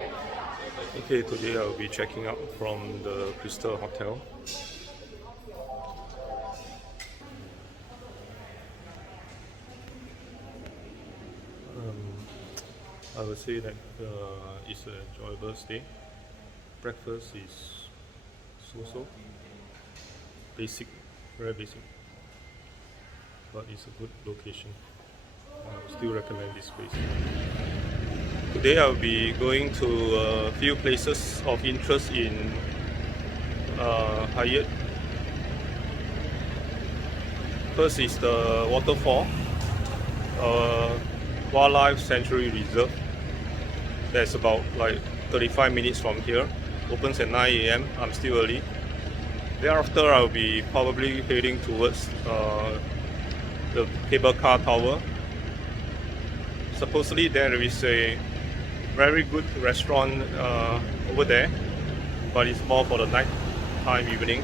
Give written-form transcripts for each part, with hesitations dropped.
Okay, today I'll be checking out from the Crystal Hotel. I would say that it's an enjoyable stay. Breakfast is so basic, very basic, but it's a good location. I still recommend this place. Today I'll be going to a few places of interest in Hyatt. First is the waterfall, wildlife sanctuary reserve. That's about like 35 minutes from here. Opens at 9 a.m. I'm still early. Thereafter, I'll be probably heading towards the cable car tower. Supposedly there is a very good restaurant over there, but it's more for the night time, evening.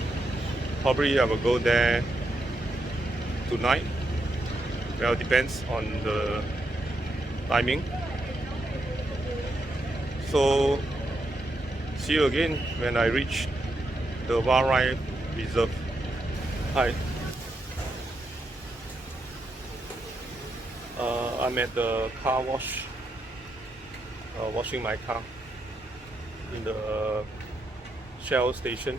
Probably I will go there tonight. Well, it depends on the timing. So see you again when I reach the wildlife reserve. Hi. I'm at the car wash, washing my car in the Shell station.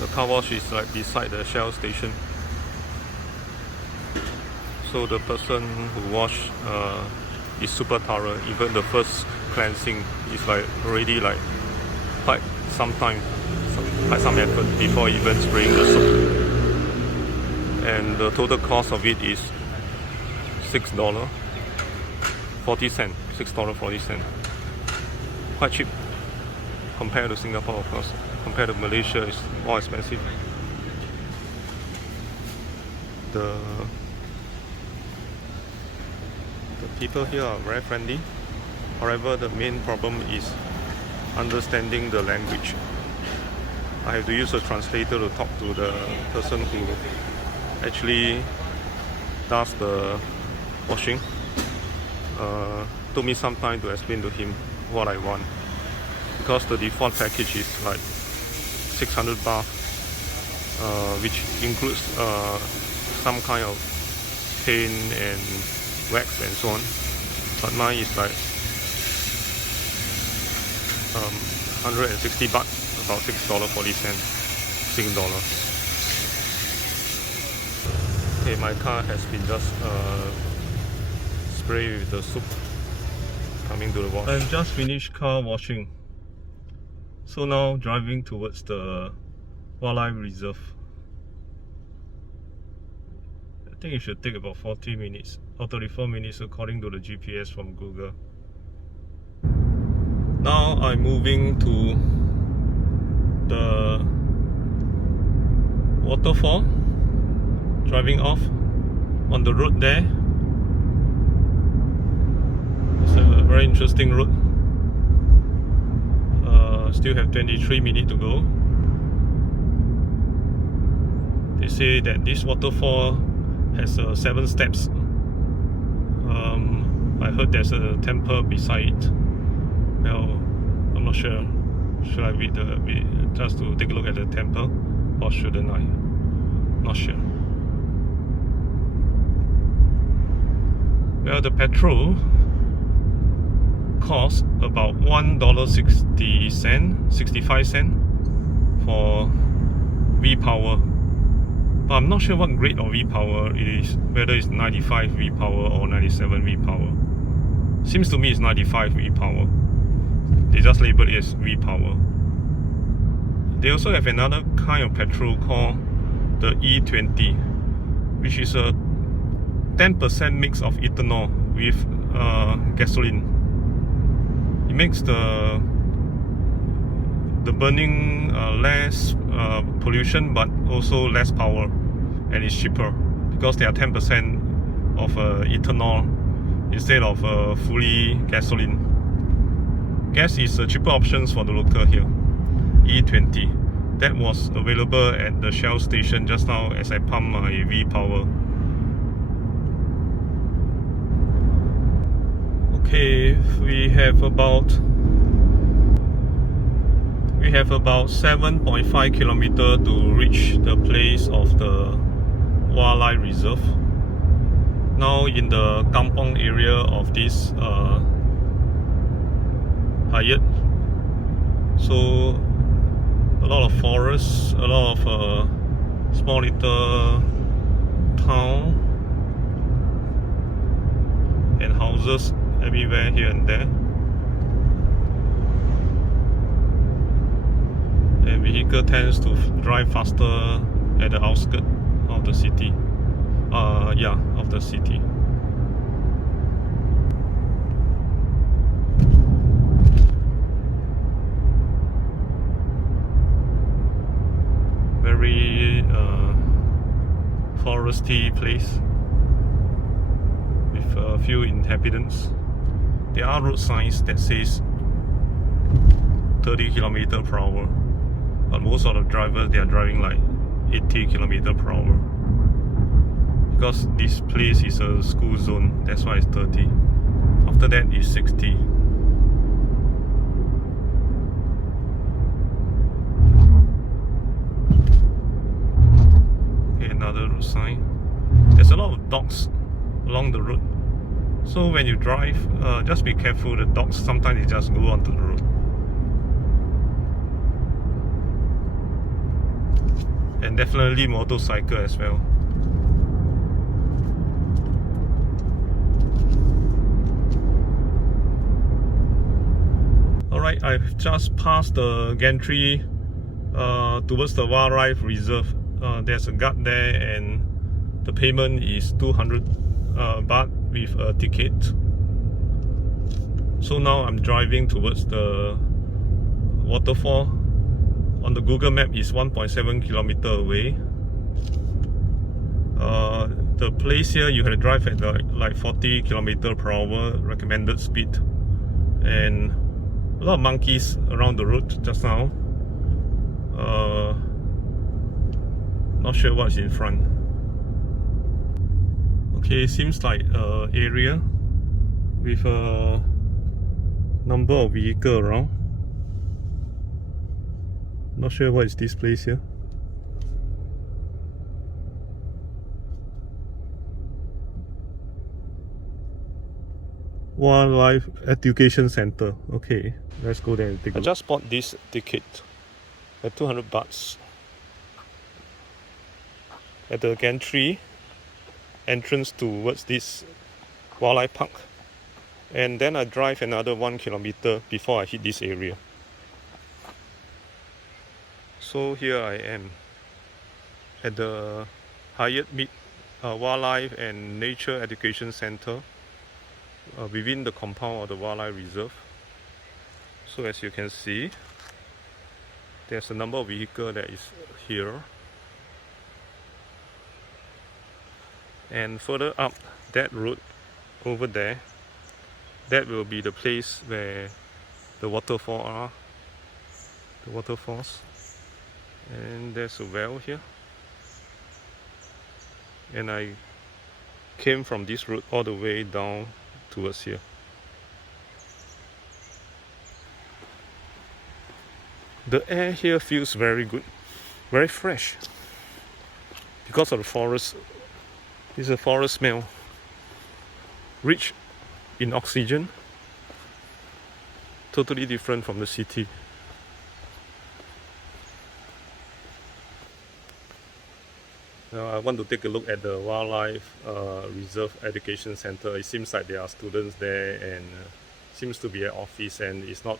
The car wash is like beside the Shell station. So the person who wash is super thorough. Even the first cleansing is like already like quite some time, quite some effort before even spraying the soap. And the total cost of it is $6.40. $6.40. Quite cheap compared to Singapore, of course. Compared to Malaysia, it's more expensive. The people here are very friendly. However, the main problem is understanding the language. I have to use a translator to talk to the person who actually does the washing. Took me some time to explain to him what I want, because the default package is like 600 baht, which includes some kind of paint and wax and so on. But mine is like 160 baht, about $6.40 Sing dollar. Okay, my car has been just sprayed with the soap coming to the wash. I've just finished car washing, so now driving towards the wildlife reserve. I think it should take about 40 minutes or 34 minutes according to the GPS from Google. Now I'm moving to the waterfall, driving off on the road there. It's a very interesting road. Still have 23 minutes to go. They say that this waterfall has 7 steps. I heard there's a temple beside it. Well, I'm not sure. Should I just to take a look at the temple, or shouldn't I? Not sure. Well, the petrol costs about $1.65 for V-Power. But I'm not sure what grade of V-Power it is, whether it's 95 V-Power or 97 V-Power. Seems to me it's 95 V-Power. They just label it as V-Power. They also have another kind of petrol called the E20, which is a 10% mix of ethanol with gasoline. It makes the burning less pollution, but also less power, and it's cheaper because they are 10% of ethanol instead of fully gasoline. Gas is a cheaper option for the local here. E20. That was available at the Shell station just now as I pump my V-Power. Okay, we have about We have about 7.5 kilometers to reach the place of the wildlife reserve. Now in the kampong area of this Hayat. So a lot of forests, a lot of small little town and houses everywhere here and there. And vehicle tends to drive faster at the outskirts of the city. Of the city. Very foresty place with a few inhabitants. There are road signs that says 30 km per hour, but most of the drivers, they are driving like 80 km per hour. Because this place is a school zone, that's why it's 30. After that is 60. Okay, another road sign. There's a lot of dogs along the road. So when you drive, just be careful. The dogs, sometimes they just go onto the road. And definitely motorcycle as well. Alright, I've just passed the gantry towards the wildlife reserve. There's a guard there and the payment is 200 baht with a ticket. So now I'm driving towards the waterfall. On the Google map is 1.7 kilometers away. The place here you have to drive at like 40 km per hour recommended speed, and a lot of monkeys around the road just now. Not sure what's in front. Okay, seems like area with a number of vehicles around. Not sure what is this place here. Wildlife Education Center. Okay, let's go there and take a look. I just bought this ticket at 200 bahts at the gantry entrance towards this wildlife park, and then I drive another 1 kilometer before I hit this area. So here I am at the Hayat Wildlife and Nature Education Center within the compound of the wildlife reserve. So as you can see, there's a number of vehicles that is here, and further up that road over there, that will be the place where the waterfalls are. The waterfalls. And there's a well here, and I came from this road all the way down towards here. The air here feels very good, very fresh, because of the forest. It's a forest smell, rich in oxygen, totally different from the city. Now I want to take a look at the Wildlife Reserve Education Center. It seems like there are students there, and seems to be an office, and it's not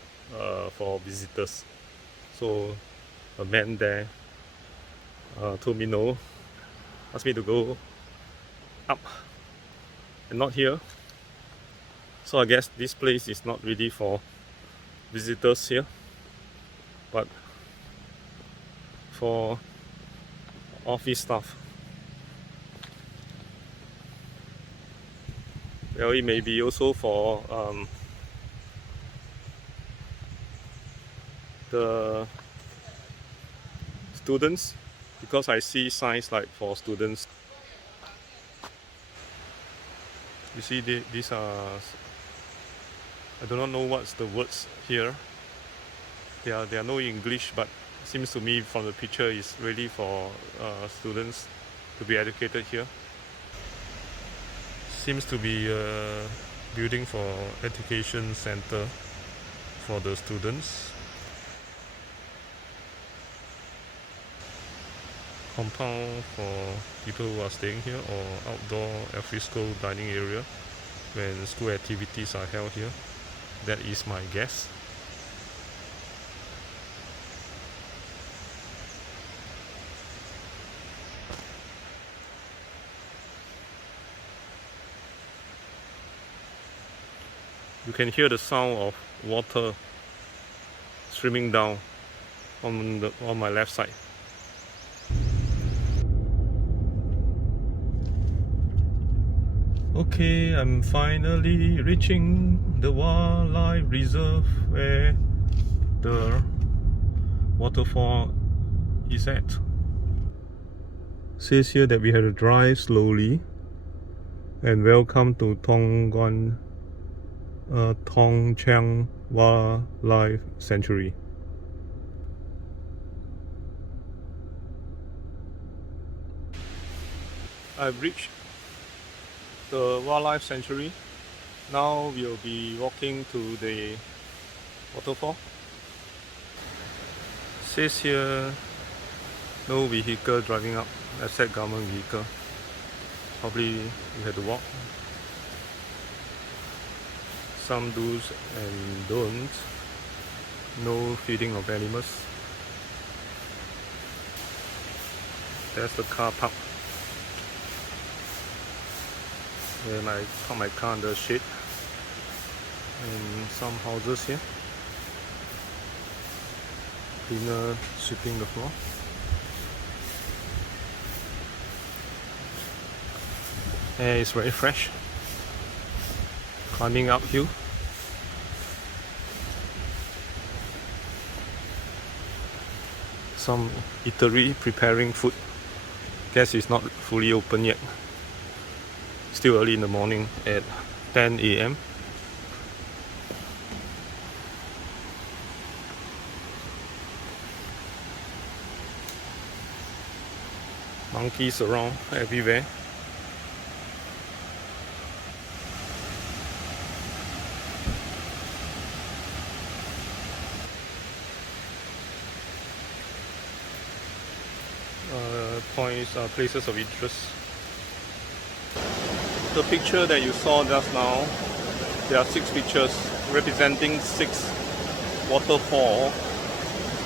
for visitors. So a man there told me no, asked me to go up and not here. So I guess this place is not really for visitors here, but for office staff. Well, it may be also for the students, because I see signs like for students. You see, these are, I do not know what's the words here. There are no English, but seems to me from the picture is really for students to be educated here. Seems to be a building for education center for the students. Compound for people who are staying here, or outdoor alfresco dining area when school activities are held here. That is my guess. You can hear the sound of water streaming down on my left side. Okay, I'm finally reaching the wildlife reserve where the waterfall is at. Says here that we have to drive slowly, and welcome to Tongchang Wildlife Sanctuary. I've reached the wildlife sanctuary. Now we'll be walking to the waterfall. Says here no vehicle driving up except government vehicle. Probably we have to walk. Some do's and don'ts. No feeding of animals. There's the car park. And I park my car under shade. And some houses here. Cleaner sweeping the floor. Air is very fresh. Climbing uphill. Some eatery preparing food. Guess it's not fully open yet. Still early in the morning at 10 AM. Monkeys around everywhere. Places of interest. The picture that you saw just now, there are 6 pictures representing 6 waterfalls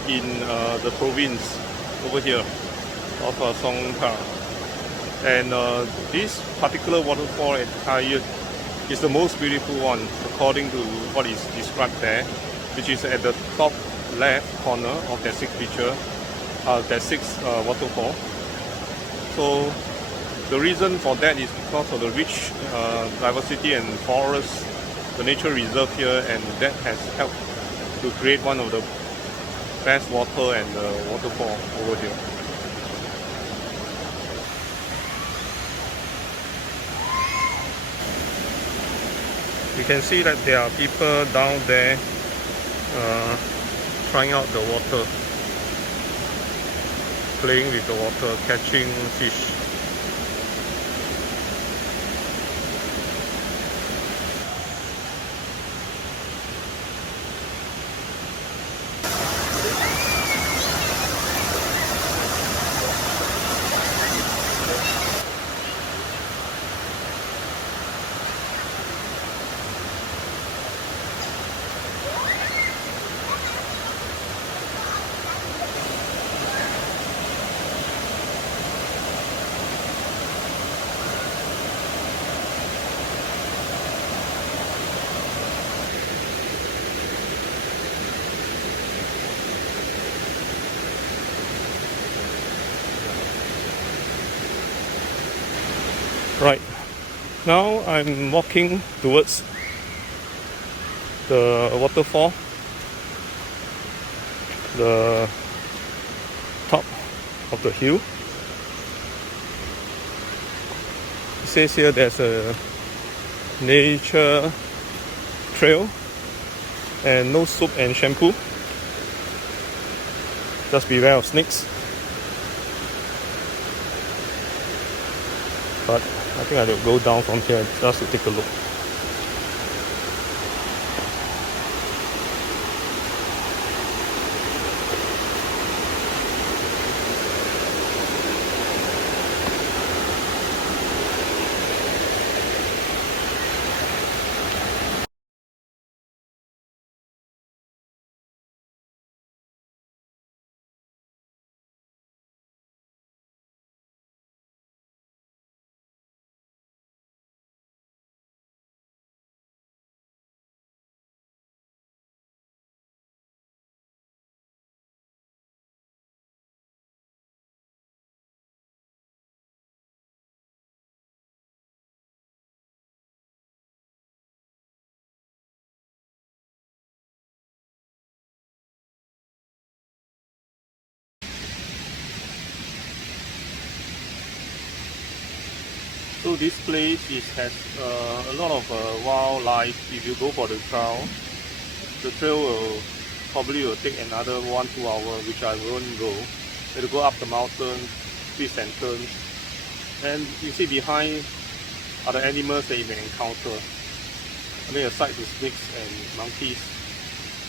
in the province over here of Songkhla. And this particular waterfall at Kayut is the most beautiful one according to what is described there, which is at the top left corner of that 6 picture, that 6 waterfall. So the reason for that is because of the rich diversity and forest, the nature reserve here, and that has helped to create one of the best water and waterfall over here. You can see that there are people down there trying out the water, playing with the water, catching fish. Right, now I'm walking towards the waterfall, the top of the hill. It says here there's a nature trail and no soap and shampoo. Just beware of snakes. But I think I will go down from here just to take a look. So this place has a lot of wildlife. If you go for the trail will take another 1-2 hours, which I won't go. You have to go up the mountain, twists and turns. And you see behind are the animals that you may encounter. I mean, aside the snakes and monkeys,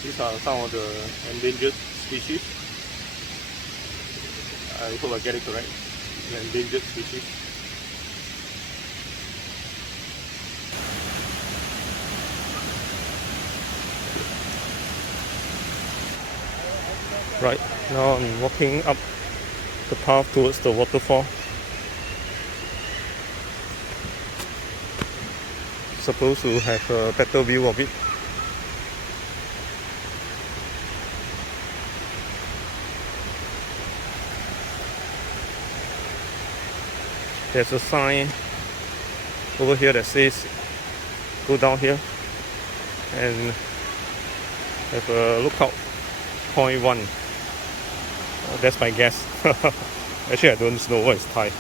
these are some of the endangered species. I hope I get it correct. The endangered species. Right, now I'm walking up the path towards the waterfall. Supposed to have a better view of it. There's a sign over here that says go down here and have a lookout point 1. That's my guess. Actually, I don't know what is Thai.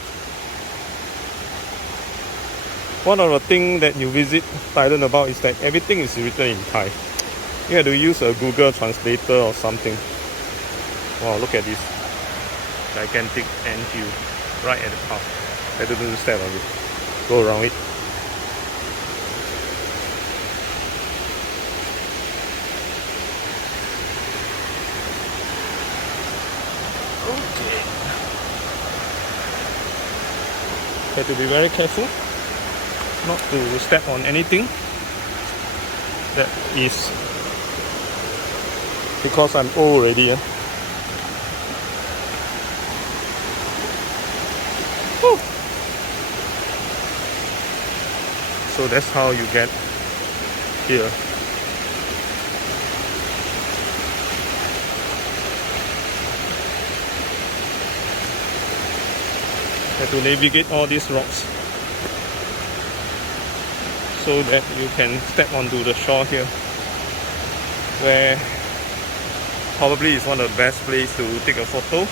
One of the things that you visit Thailand about is that everything is written in Thai. You have to use a Google translator or something. Wow, look at this gigantic anthill right at the top. I don't understand on it. Go around it. Okay. Have to be very careful not to step on anything that is, because I'm old already. So that's how you get here. Have to navigate all these rocks so that you can step onto the shore here, where probably is one of the best places to take a photo.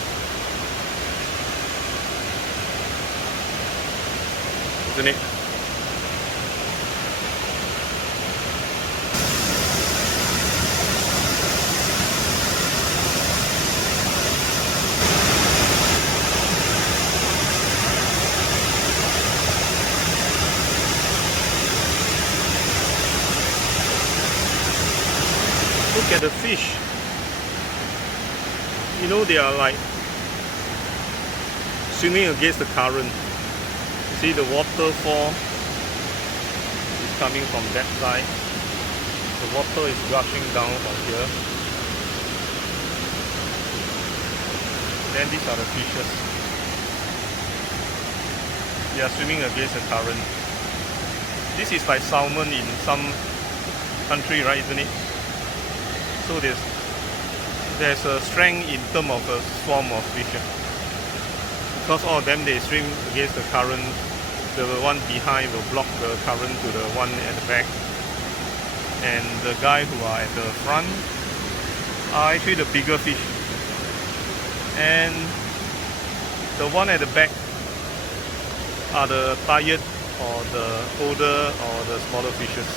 Isn't it? Look at the fish. You know, they are like swimming against the current. See, the waterfall is coming from that side. The water is rushing down from here. Then these are the fishes. They are swimming against the current. This is like salmon in some country, right, isn't it? So there's a strength in terms of a swarm of fish. Because all of them, they swim against the current. The one behind will block the current to the one at the back. And the guy who are at the front are actually the bigger fish. And the one at the back are the tired or the older or the smaller fishes.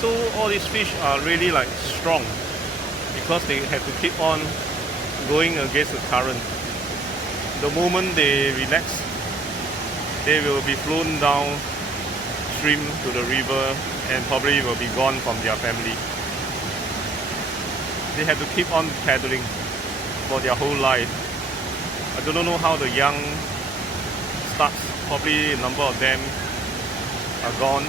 So all these fish are really like strong. because they have to keep on going against the current. The moment they relax, they will be flown downstream to the river and probably will be gone from their family. They have to keep on paddling for their whole life. I don't know how the young starts. Probably a number of them are gone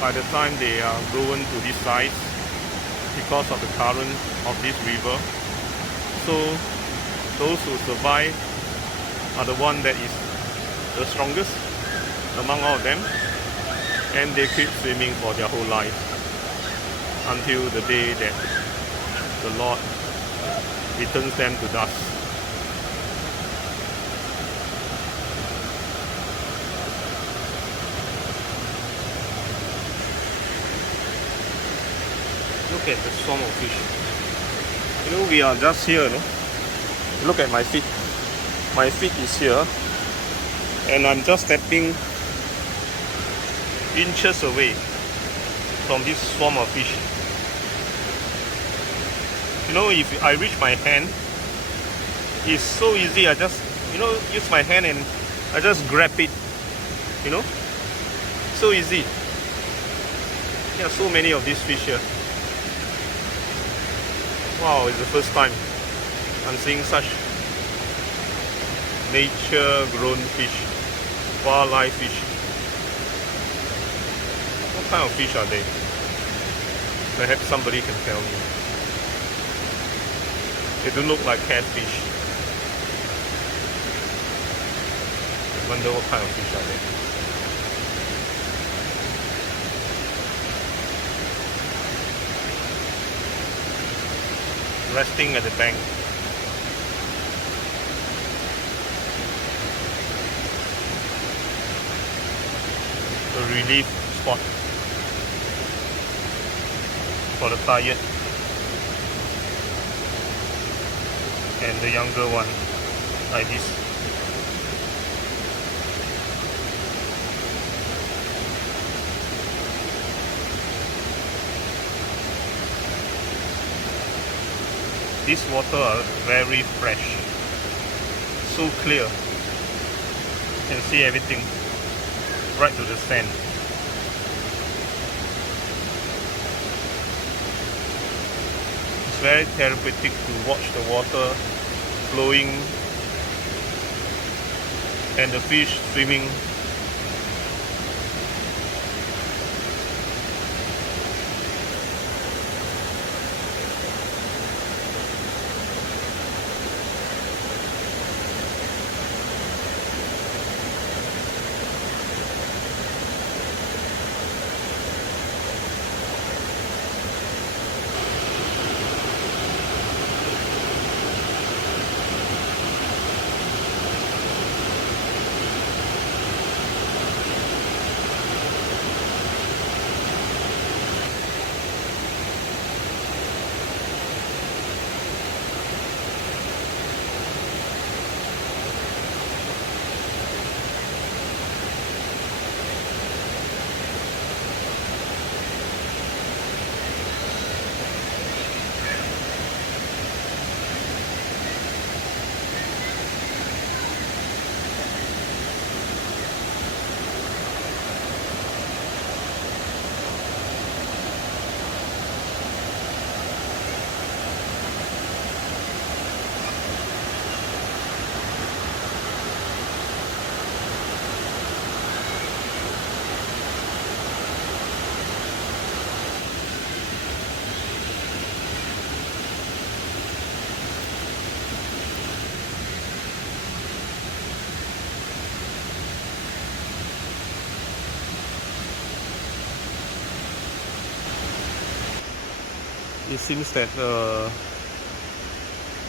by the time they are grown to this size because of the current of this river. So those who survive are the one that is the strongest among all of them, and they keep swimming for their whole life until the day that the Lord returns them to dust. Look at the swarm of fish. You know, we are just here, no? Look at my feet. My feet is here, and I'm just stepping inches away from this swarm of fish. You know, if I reach my hand, it's so easy. I just, use my hand and I just grab it. You know, so easy. There are so many of these fish here. Wow, it's the first time I'm seeing such nature-grown fish, wildlife fish. What kind of fish are they? Perhaps somebody can tell me. They don't look like catfish. I wonder what kind of fish are they. Resting at the bank. A relief spot for the tired and the younger one, like this. This water are very fresh, so clear. You can see everything right to the sand. It's very therapeutic to watch the water flowing and the fish swimming. It seems that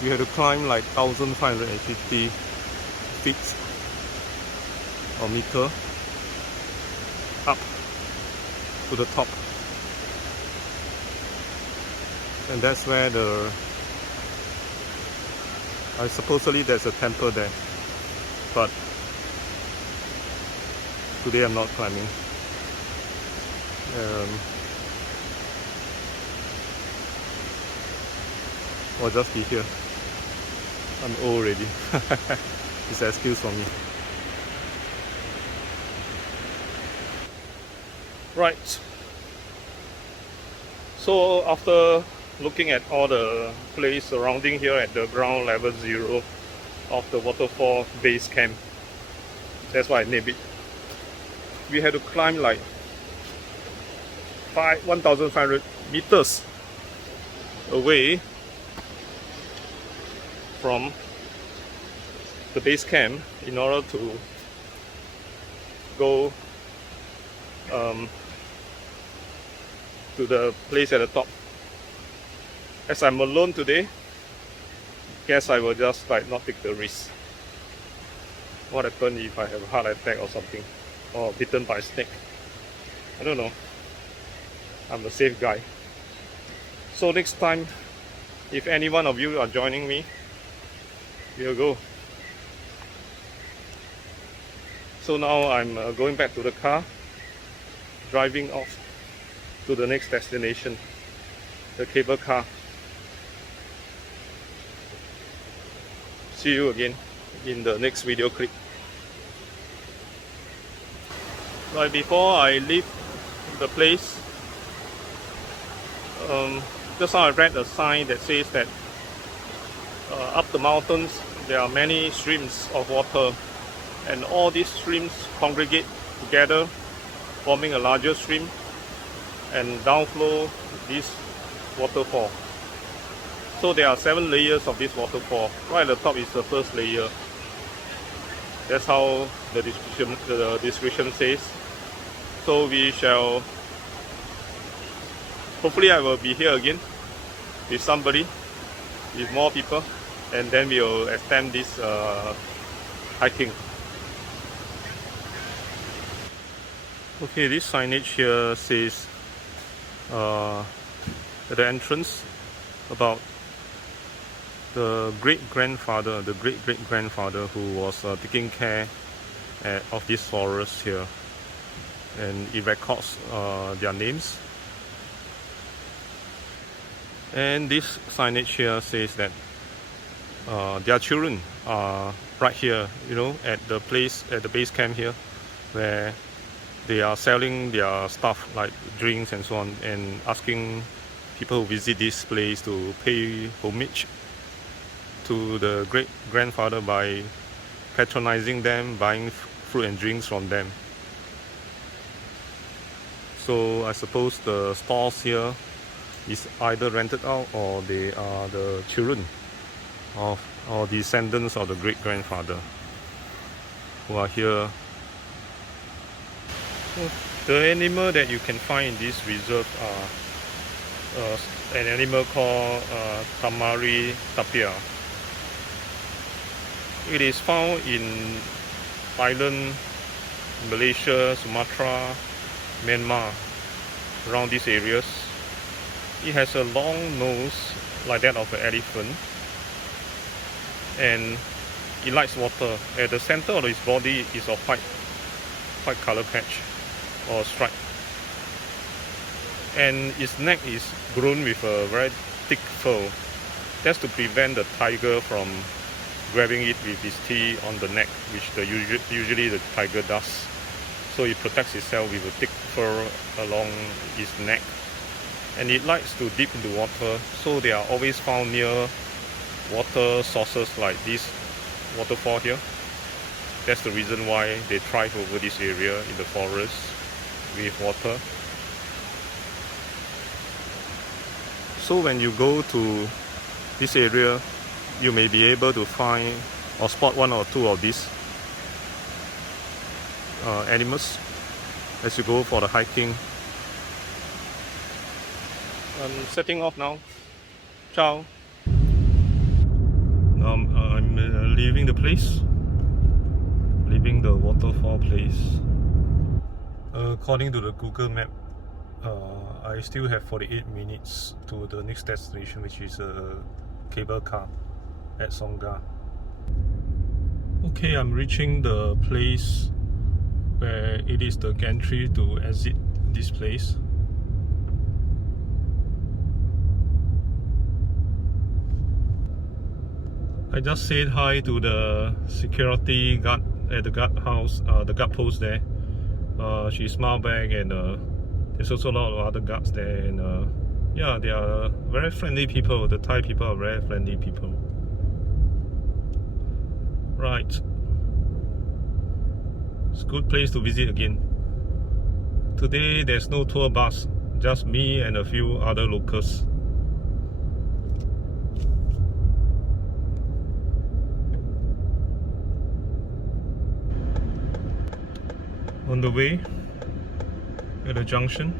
we have to climb like 1,550 feet or meter up to the top, and that's where supposedly there's a temple there, but today I'm not climbing. or just be here. I'm old already. It's an excuse for me. Right. So after looking at all the place surrounding here at the ground level 0 of the waterfall base camp, that's why I named it. We had to climb like 1,500 meters away from the base camp in order to go to the place at the top. As I'm alone today, guess I will just like not take the risk. What happens if I have a heart attack or something, or bitten by a snake? I don't know. I'm a safe guy. So next time, if any one of you are joining me, we'll go. So now I'm going back to the car, driving off to the next destination, the cable car. See you again in the next video clip. Right before I leave the place, just now I read a sign that says that up the mountains there are many streams of water, and all these streams congregate together, forming a larger stream and downflow this waterfall. So there are 7 layers of this waterfall. Right at the top is the first layer. That's how the description says. So we shall, hopefully I will be here again with somebody, with more people, and then we will extend this hiking. Okay, this signage here says at the entrance about the great-grandfather who was taking care of this forest here, and it records their names. And this signage here says that their children are right here, you know, at the place, at the base camp here, where they are selling their stuff like drinks and so on, and asking people who visit this place to pay homage to the great-grandfather by patronizing them, buying fruit and drinks from them. So I suppose the stalls here is either rented out, or they are the children of or descendants of the great-grandfather who are here. The animal that you can find in this reserve are an animal called Tamari tapir. It is found in Thailand, Malaysia, Sumatra, Myanmar, around these areas. It has a long nose like that of an elephant, and it likes water. At the center of its body is a white color patch or stripe, and its neck is grown with a very thick fur. That's to prevent the tiger from grabbing it with his teeth on the neck, which usually the tiger does. So it protects itself with a thick fur along its neck, and it likes to dip into water. So they are always found near water sources like this waterfall here. That's the reason why they thrive over this area in the forest with water. So when you go to this area, you may be able to find or spot 1 or 2 of these animals as you go for the hiking. I'm setting off now. Ciao. I'm leaving the place, leaving the waterfall place. According to the Google map, I still have 48 minutes to the next destination, which is a cable car at Songkhla. Okay, I'm reaching the place where it is the gantry to exit this place. I just said hi to the security guard at the guard house, the guard post there. She smiled back, and there's also a lot of other guards there, and yeah, they are very friendly people. The Thai people are very friendly people. Right, it's a good place to visit again. Today there's no tour bus, just me and a few other locals. On the way at the junction.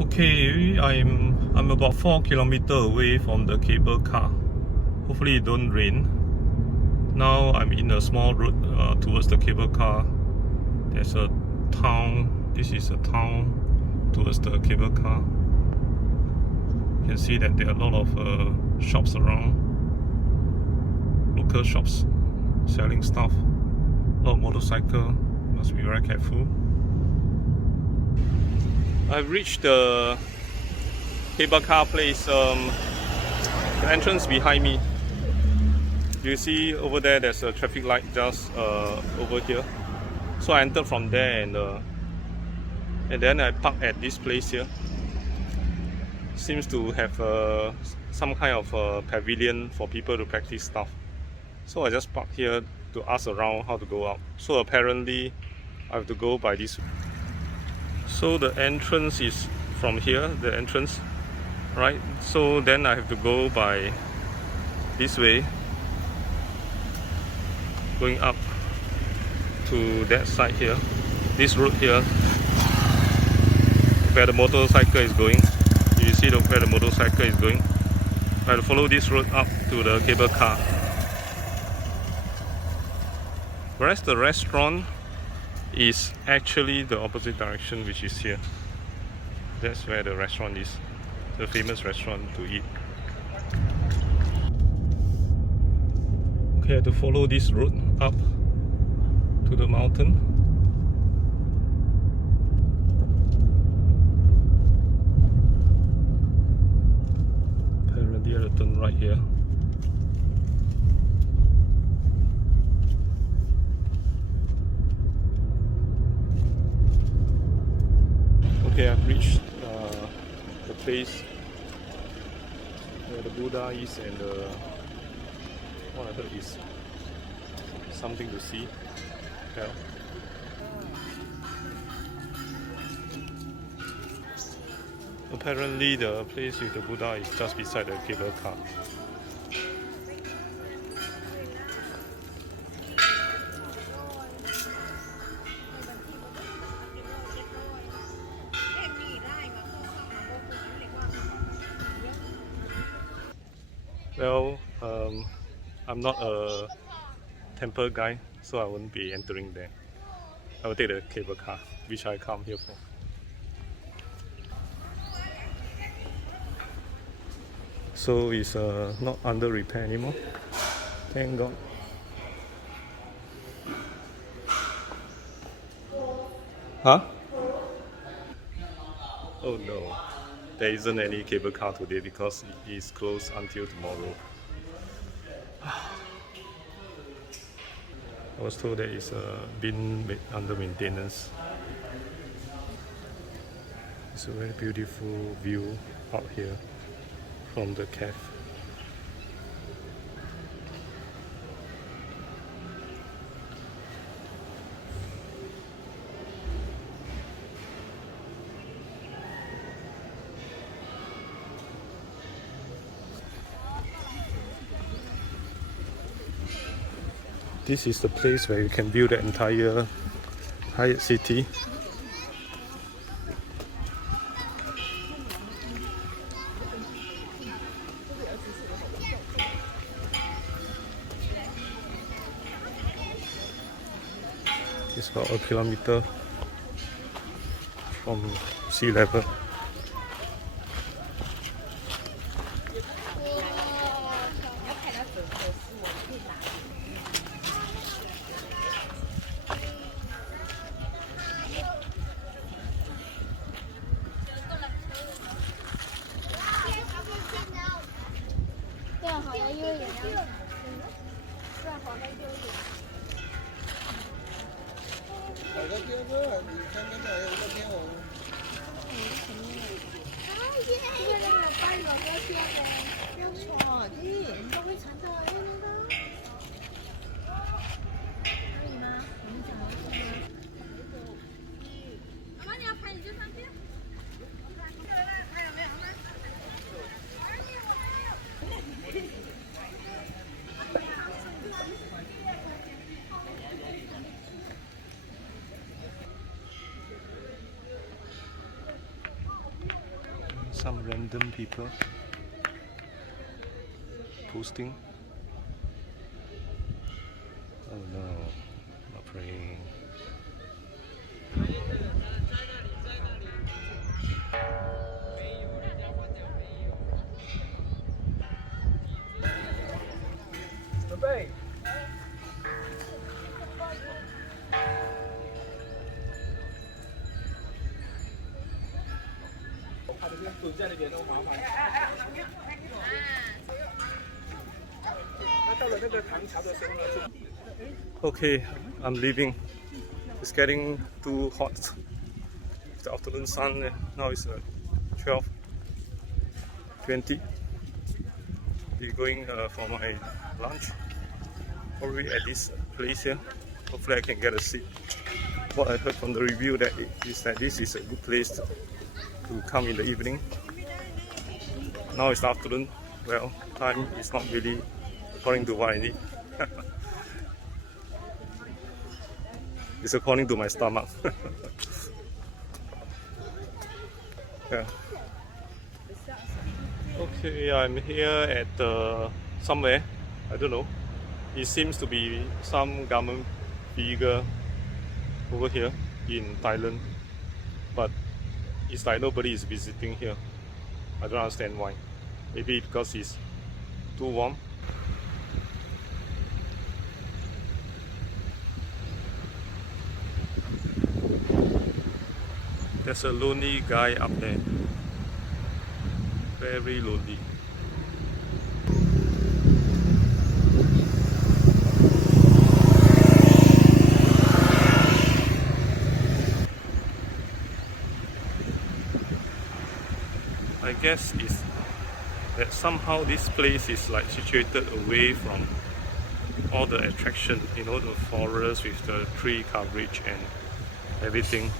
Okay, I'm about 4 kilometers away from the cable car. Hopefully it don't rain. Now I'm in a small road towards the cable car. There's a town. This is a town towards the cable car. You can see that there are a lot of shops around. Local shops selling stuff. A lot of motorcycle. Must be very careful. I've reached the cable car place. The entrance behind me. You see over there, there's a traffic light just over here. So I entered from there, and then I parked at this place here. Seems to have some kind of pavilion for people to practice stuff. So I just parked here to ask around how to go out. So apparently I have to go by this. So the entrance is from here, the entrance, right? So then I have to go by this way, going up to that side here, this road here, where the motorcycle is going. You see where the motorcycle is going. I have to follow this road up to the cable car. Whereas the restaurant is actually the opposite direction, which is here. That's where the restaurant is, the famous restaurant to eat. Okay, I have to follow this road up to the mountain. Apparently I have to turn right here. Okay, I've reached the place where the Buddha is, and what I heard is something to see. Yeah. Apparently the place with the Buddha is just beside the cable car. Well, I'm not a temple guy, so I won't be entering there. I will take the cable car, which I come here for. So it's not under repair anymore. Thank God. Huh? Oh no, there isn't any cable car today because it is closed until tomorrow. I was told that it's been under maintenance. It's a very beautiful view out here from the cafe. This is the place where you can view the entire Hyatt city. It's about a kilometer from sea level. Some random people posting. Oh no, not praying. Okay, I'm leaving. It's getting too hot. The afternoon sun now is 12:20. We're going for my lunch. Probably at this place here. Hopefully I can get a seat. What I heard from the review is that this is a good place to come in the evening. Now it's afternoon. Well, time is not really according to what I need. It's according to my stomach. Yeah. Okay, I'm here at somewhere. I don't know. It seems to be some government figure over here in Thailand, but it's like nobody is visiting here. I don't understand why. Maybe because it's too warm. There's a lonely guy up there. Very lonely. I guess it's that somehow this place is like situated away from all the attraction, you know, the forest with the tree coverage and everything.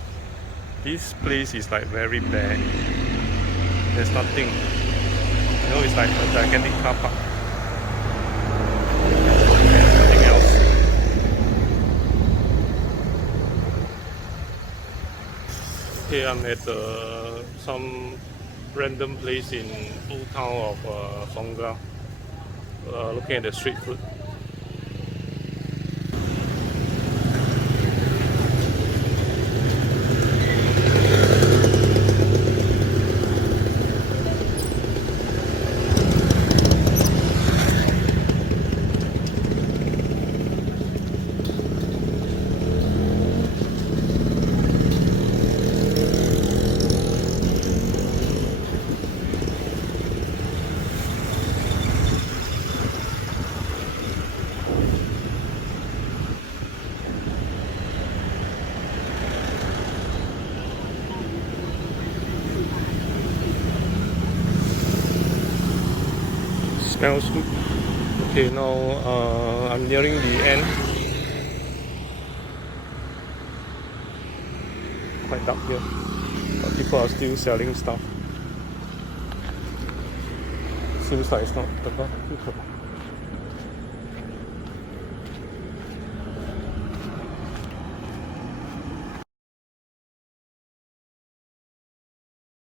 This place is like very bare. There's nothing. You know, it's like a gigantic car park. Nothing else. Here I'm at some random place in old town of Songkhla. Looking at the street food. Smells good. Okay, now I'm nearing the end. Quite dark here, but people are still selling stuff. Seems like it's not the